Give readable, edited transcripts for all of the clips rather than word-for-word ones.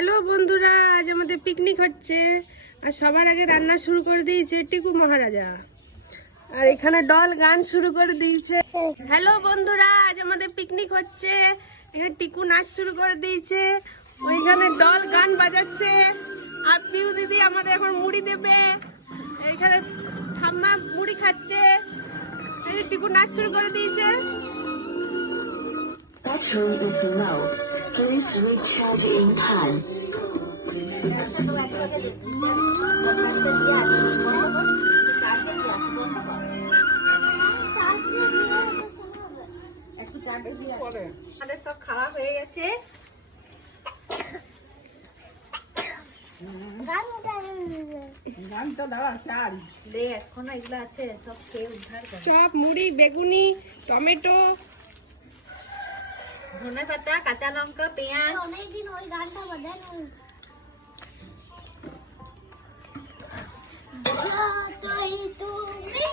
Hello বন্ধুরা, আজ আমাদের পিকনিক হচ্ছে। আর সবার আগে রান্না শুরু করে দিয়েছে টিকু মহারাজা। আর এখানে ডল গান শুরু করে দিয়েছে। হ্যালো বন্ধুরা, আজ আমাদের পিকনিক হচ্ছে। এখানে টিকু নাচ শুরু করে দিয়েছে, ওইখানে ডল গান বাজাচ্ছে। আর পিউ দিদি আমাদের এখন মুড়ি দেবে। এখানে ঠাম্মা মুড়ি খাচ্ছে। এই টিকু নাচ শুরু করে দিয়েছে। Battery is low. Please recharge in time. আমাদের সব খাওয়া হয়ে গেছে। এখনো এগুলো আছে, সব খেয়ে উদ্ধার করে। চপ, মুড়ি, বেগুনি, টমেটো, ধনে পাতা, কাঁচা লঙ্কা, পেঁয়াজ। অনেকদিন ওই গানটা বাজানো। যতই তুমি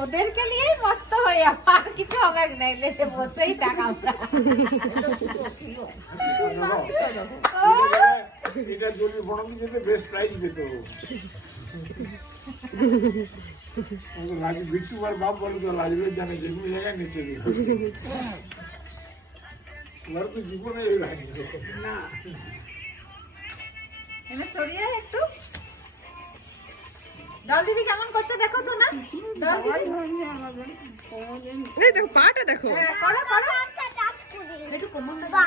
ওদেরকে নিয়েই মস্ত হয়ে আর কিছু হবে না, বসেই থাক আমরা। এটা যদি বনমি যেতে বেস্ট প্রাইজ দিত। বিট্টুবার বাপ বলে তো লাজবে জানে যে কোনো জায়গায় নিচে দিত। তোমার তো জীবনে না এনে সরিয়ে একটু। ডল দিদি কেমন করছে দেখো শোনা। ডল দিদি এই দেখো পাটা দেখো। হ্যাঁ, করো করো একটু কোমরটা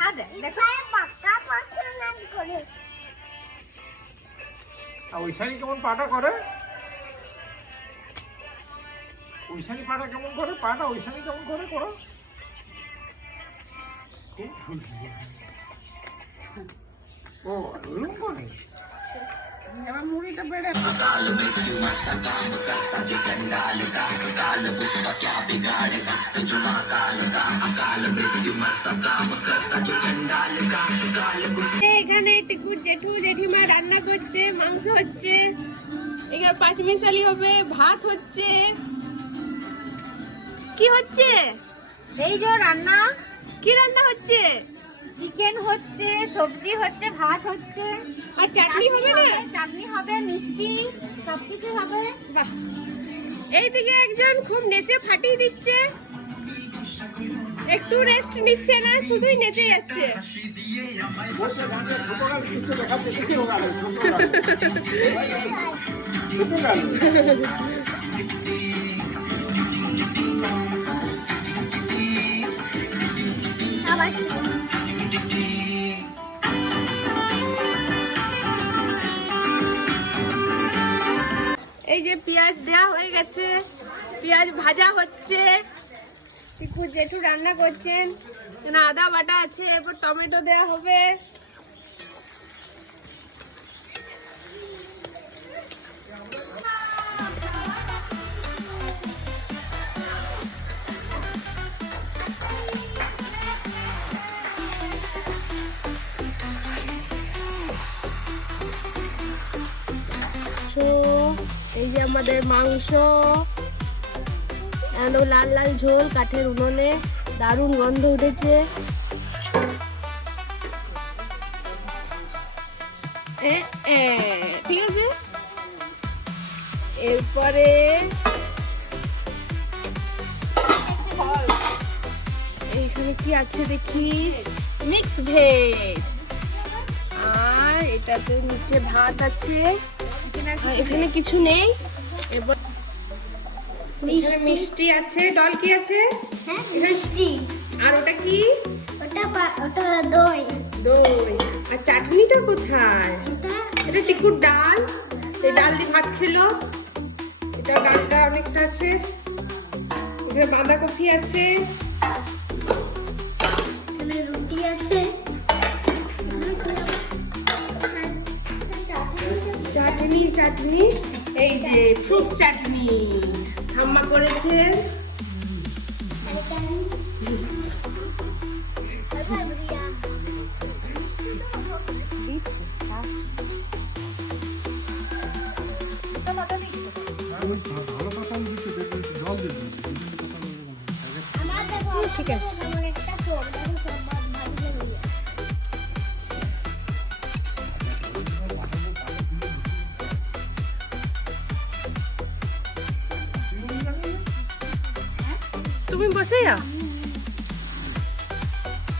হাতে দেখো। ওইখানে কেমন পাটা করে, ওইখানে পাটা কেমন করে, পাটা ওইখানে কেমন করে করো। খুব খুশি। ও এরকম করে এবার মুড়িটা বেড়ে এখানে টিকু জেঠু জেঠিমা রান্না করছে, মাংস হচ্ছে, এখানে পাঁচমিশালি হবে, ভাত হচ্ছে। কি হচ্ছে? এই যে রান্না, কি রান্না হচ্ছে? চিকেন হচ্ছে, সবজি হচ্ছে, ভাত হচ্ছে, আর চাটনি হবে না? চাটনি হবে, মিষ্টি সবকিছু হবে। বাহ, এইদিকে একজন খুব নেচে ফাটিয়ে দিচ্ছে, একটু রেস্ট নিচ্ছে না, শুধুই নেচে যাচ্ছে। বলছে গানটা ছোটকাল কিন্তু দেখাচ্ছে কি হোক আর ছোটকাল এই যে পেঁয়াজ দেওয়া হয়ে গেছে, পেঁয়াজ ভাজা হচ্ছে। টিকু জেঠু রান্না করছেন, এখানে আদা বাটা আছে, এরপর টমেটো দেওয়া হবে। এই যে আমাদের মাংস, লাল লাল ঝোল, কাঠের উনুনে দারুণ গন্ধ উঠেছে। ঠিক আছে, এরপরে এইখানে কি আছে দেখি, মিক্স ভেজ। আর এটাতে নিচে ভাত আছে, আর এখানে কিছু নেই। এবার মিষ্টি আছে, ডল কি আছে? হ্যাঁ, মিষ্টি। আর ওটা কি? ওটা দই। দই। আর চাটনিটা কোথায়? এটা টিকুর ডাল, এই ডাল দিয়ে ভাত খেলো। এটা ডালটা অনেকটা আছে। এখানে বাঁধাকপি আছে, এখানে রুটি আছে, চাটনি চাটনি, এই যে ফ্রুট চাটনি ঠাম্মা করেছে। ভালো কথা দিচ্ছে, জল দেবে। আমার ঠিক আছে। আমার একটা চোখ দেখো সব ভালো হয়ে যায়। তুমি বসে যাও।